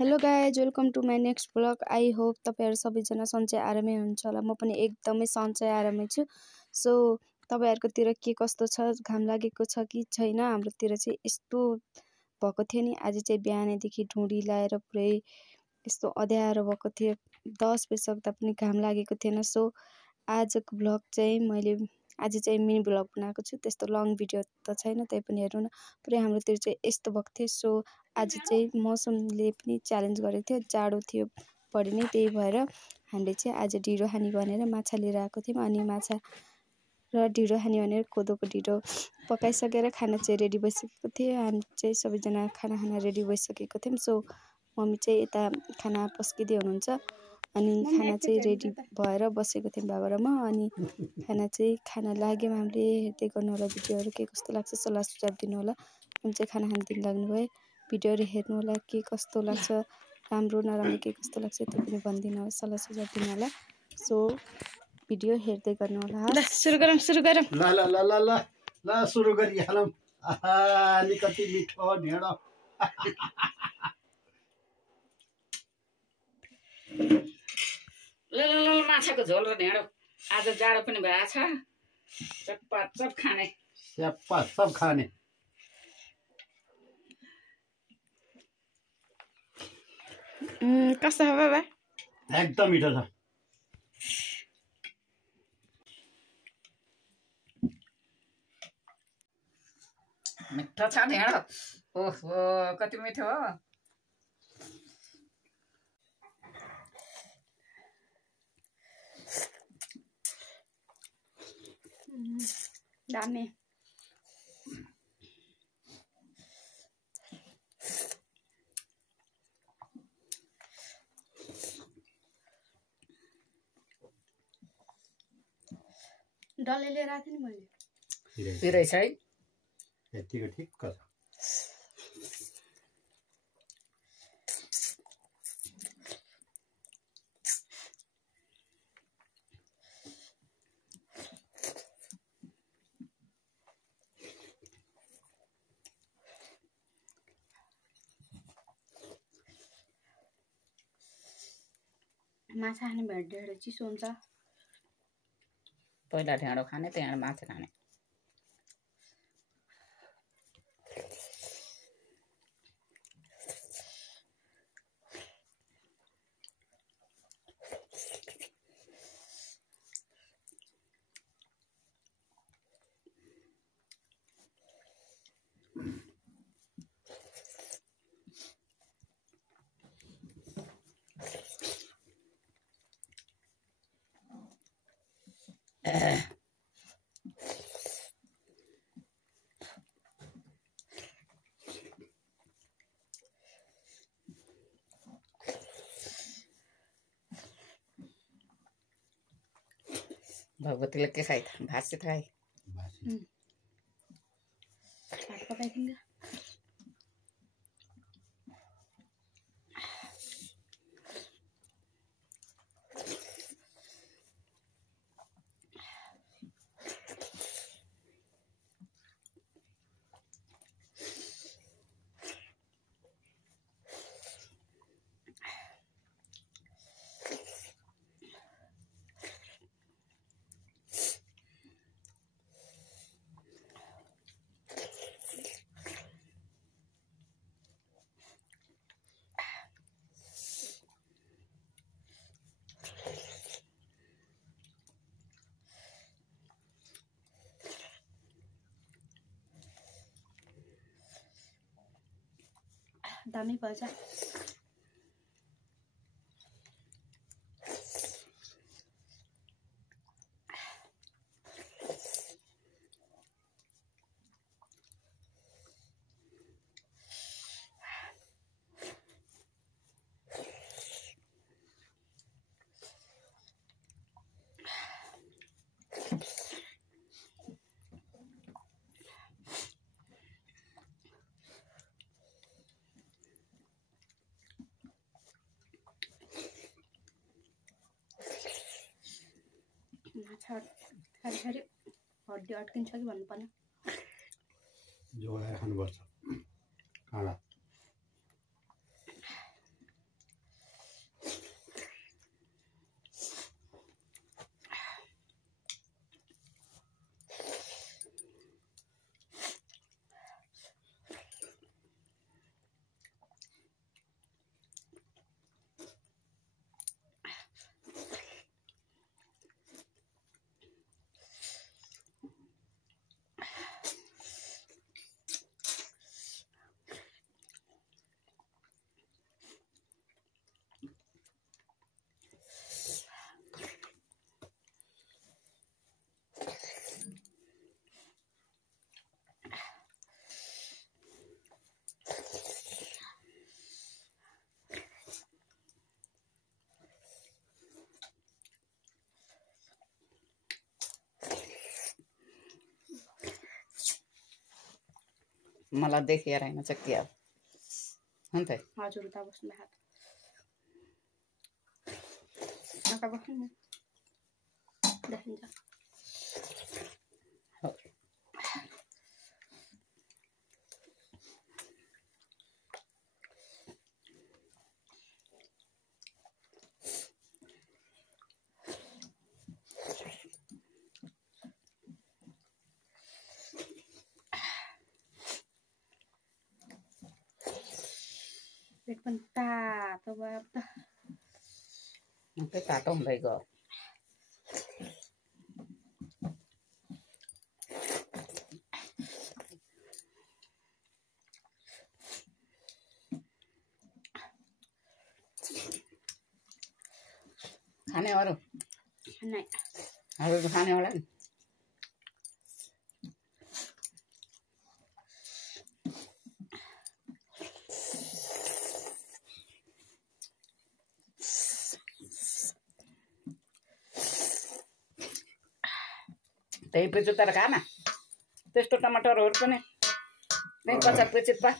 Hello guys, welcome to my next blog. I hope तपाईहरु सबैजना सन्चै आरामै हुनुहुन्छ होला। म पनि एकदमै सन्चै आरामै छु। सो तपाईहरुकोतिर के कस्तो छ, घाम लागेको छ कि छैन? हाम्रोतिर चाहिँ यस्तो भएको थियो नि, आज चाहिँ बिहानैदेखि ढुँडी लाएर पुरै यस्तो अँध्यारो भएको थियो। 10 बजिसक्दा पनि घाम लागेको थिएन। सो आजको ब्लग चाहिँ मैले आज चाहिँ मिनी ब्लग बनाएको छु। त्यस्तो लङ भिडियो त छैन, तै पनि हेर्नु न, पुरै हाम्रोतिर चाहिँ यस्तो भएको थियो। सो आज चाहिँ मौसमले पनि च्यालेन्ज गरेको थियो, जाडो थियो बढी नै, त्यही भएर हामीले चाहिँ आज ढिँडो खाने भनेर माछा लिएर आएको थियौँ। अनि माछा र ढिँडो खाने भनेर कोदोको ढिँडो पकाइसकेर खाना चाहिँ रेडी भइसकेको थियो। हामी चाहिँ सबैजना खाना रेडी भइसकेको थियौँ। सो मम्मी चाहिँ यता खाना पस्किँदै हुनुहुन्छ अनि खाना चाहिँ रेडी भएर बसेको थियौँ बाबा र म। अनि खाना चाहिँ खाना लाग्यौँ हामीले। हेर्दै गर्नु होला भिडियोहरू, के कस्तो लाग्छ सल्लाह सुझाव दिनु होला। हामी चाहिँ खाना खान दिन लाग्नुभयो। भिडियोहरू हेर्नु होला, के कस्तो लाग्छ, राम्रो नराम्रो के कस्तो लाग्छ त्यो पनि भनिदिनु होला, सल्लाह सुझाव दिनु होला। सो भिडियो हेर्दै गर्नु होला। सुरु गरौँ ल ल ल ल ल ल सुरु गरिहालौँ। अलिकति मिठो ढेँडो। ल ल ल माछाको झोल र ढेँडो। आज जाडो पनि भएको छ, चपाचप खाने। सब खाने। कस्तो छ बाबा? एकदम मिठो छ। मिठो छ ढेँडो। ओहो कति मिठो हो। दामी। डल्ले लिएर आएको थिएँ नि मैले। पिरै छ है, यतिको ठिक्क छ। माछा खाने भने ढेँडो चिसो हुन्छ। पहिला ढेँडो खाने त्यहाँबाट माछा खाने। भगवतीले के खाइ त? भात चाहिँ खाइ। भात पकाइदिनु। दामी भएछ। माछा खाली हड्डी अड्किन्छ कि भन्नु पर्ने। जोगाएर खानुपर्छ काँडा। मलाई देखेर होइन चाहिँ के अब हो नि त हजुर उता बस्नु हात उता बस्नु नि देखिन्छ पेट पनि तातो भयो त त्यही तातो हुँदै गयो खाने अरू नै अरू खाने होला नि त्यही पिचुत तर खाना त्यस्तो टमाटरहरू पनि त्यही कच्चा पिचुत पा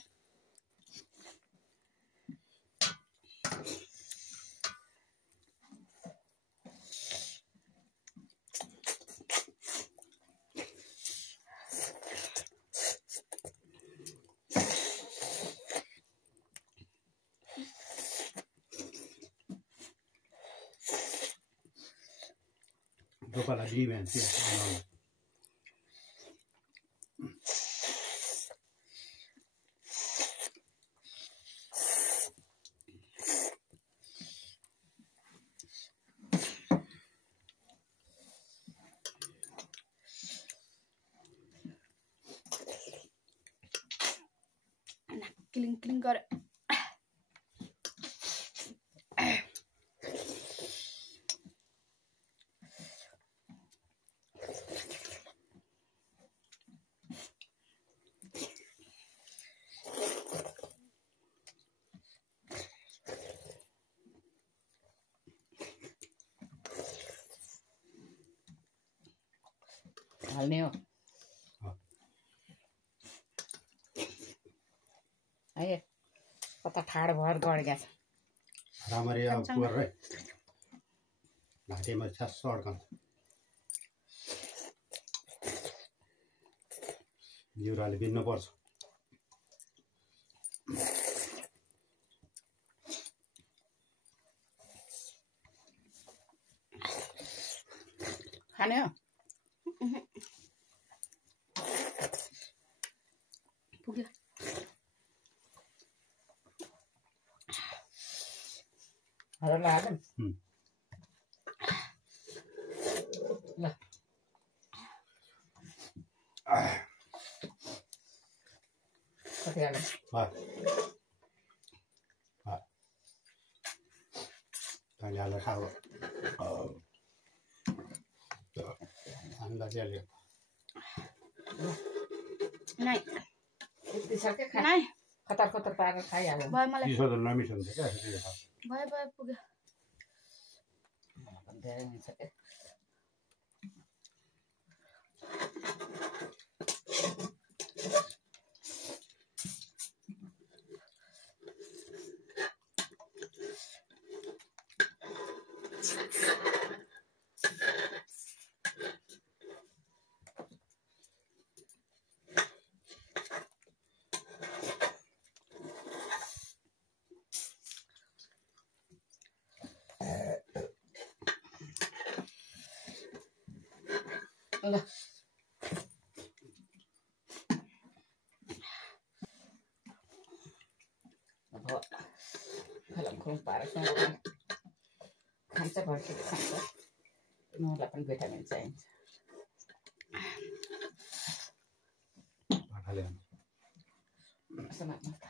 Dopa limen, sí. Cling cling गरे हाल्ने हो है कता ठाड भएर गड्या छ राम्ररी अब गरेर घाँटीमा छ्यास अड्कन्छ जिउराले बिन्नुपर्छ खाने हो पुग्यो हजुर लाग्यो ल कति हाल्यो तैँले हालेर खाऊ हामीलाई चाहिँ नै यति छ क्या खा नै खतर खतर पारेर खाइहाल्यो भयो मलाई चिसो त नमिठो हुन्छ क्या भयो भयो पुग्यो मलाई पनि धेरै हुन्छ क्या ल अब खलम पारेर खान्छ भर्खर खान्छ नुनलाई पनि भिटामिन चाहिन्छ पाठाले समात्नु त